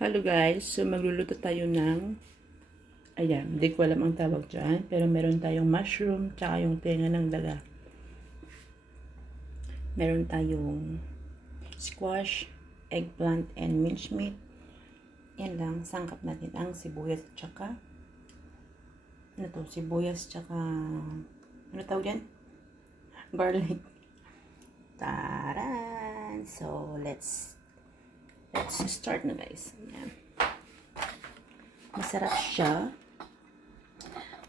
Hello guys, so magluluto tayo ng, ayan, hindi ko alam ang tawag dyan, pero meron tayong mushroom, tsaka yung tenga ng daga. Meron tayong squash, eggplant, and mincemeat. Yan lang, sangkap natin ang sibuyas, tsaka, sibuyas, tsaka, ano tawag dyan? Garlic. Taran! So, let's start na guys. Ayan. Masarap siya.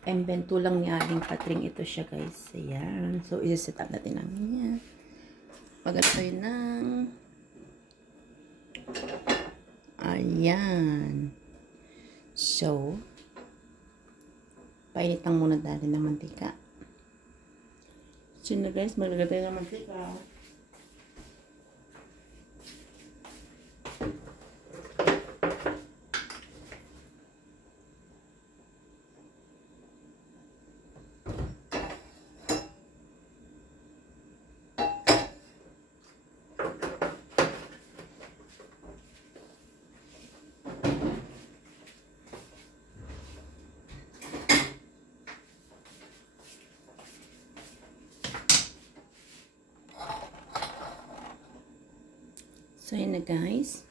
Invento lang ni Aling Patring ito siya guys. Ayan. So, isi-set up natin ang yan. Pagkat tayo ng ayan. So, painit lang muna natin ng mantika. So, na guys, maglagay tayo ng mantika. So, yun na guys.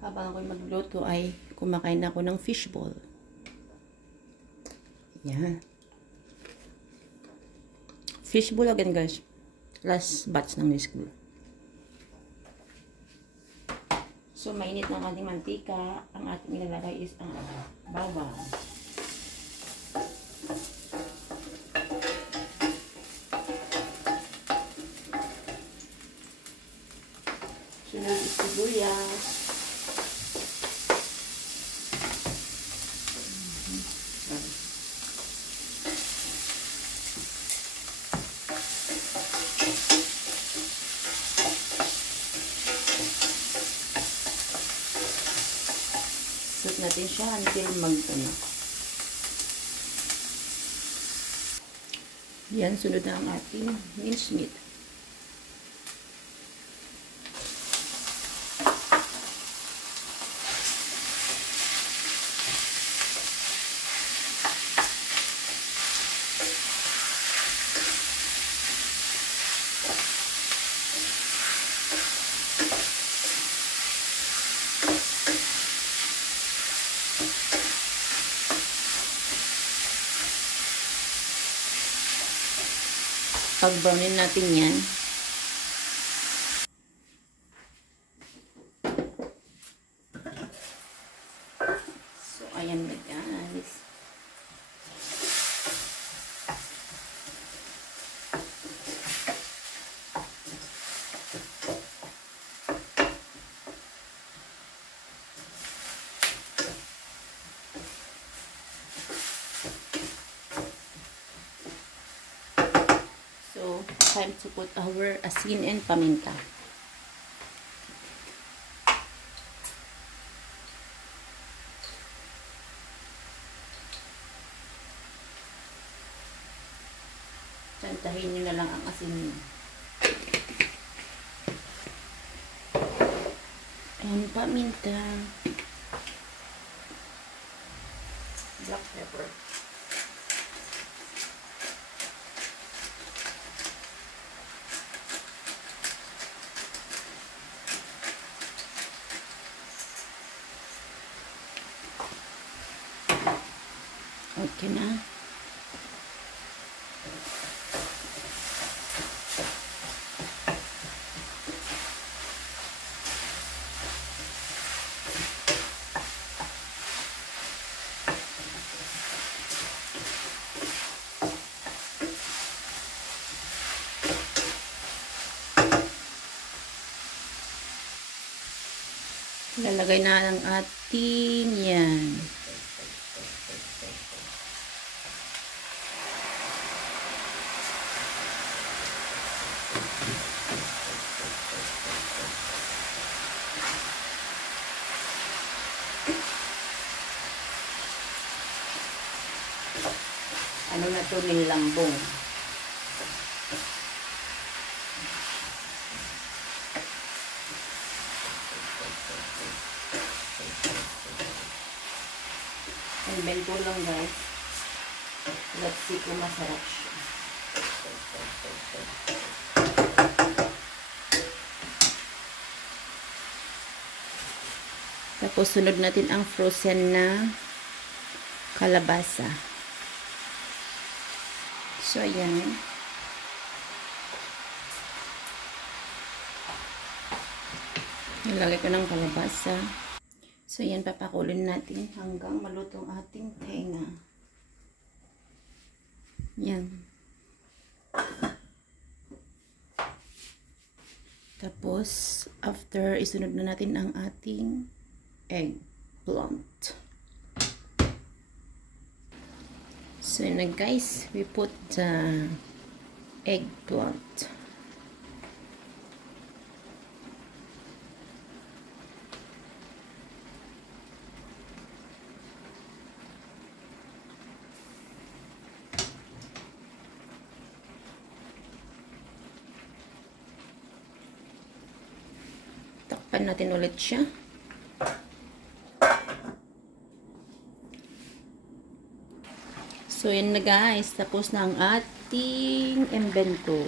Habang ako'y magluto ay kumakain ako ng fishball. Yan. Fishball again guys. Last batch ng school. So, mainit ng ating mantika. Ang ating ilalagay is ang bawang. Sunod is sibuyas. Sut natin siya until mag-ano. Yan, sunod na ang ating mincemeat. Pag-brownin natin yan. So, ayan na guys. So, time to put our asin and paminta. Tsantahin nyo na lang ang asin nyo. And paminta. Black pepper. Okay na. Lalagay na ang ating yan. Ano na to, nilambong. Invento lang guys. Let's see kung masarap siya. Tapos sunod natin ang frozen na kalabasa. So ayan. Nilagay ko ng kalabasa. So ayan, papakulin natin hanggang maluto ang ating tenga. Yan. Tapos, after, isunod na natin ang ating eggplant. So yun na guys, we put the eggplant. Takpan natin ulit siya. So, yan na guys. Tapos na ang ating invento.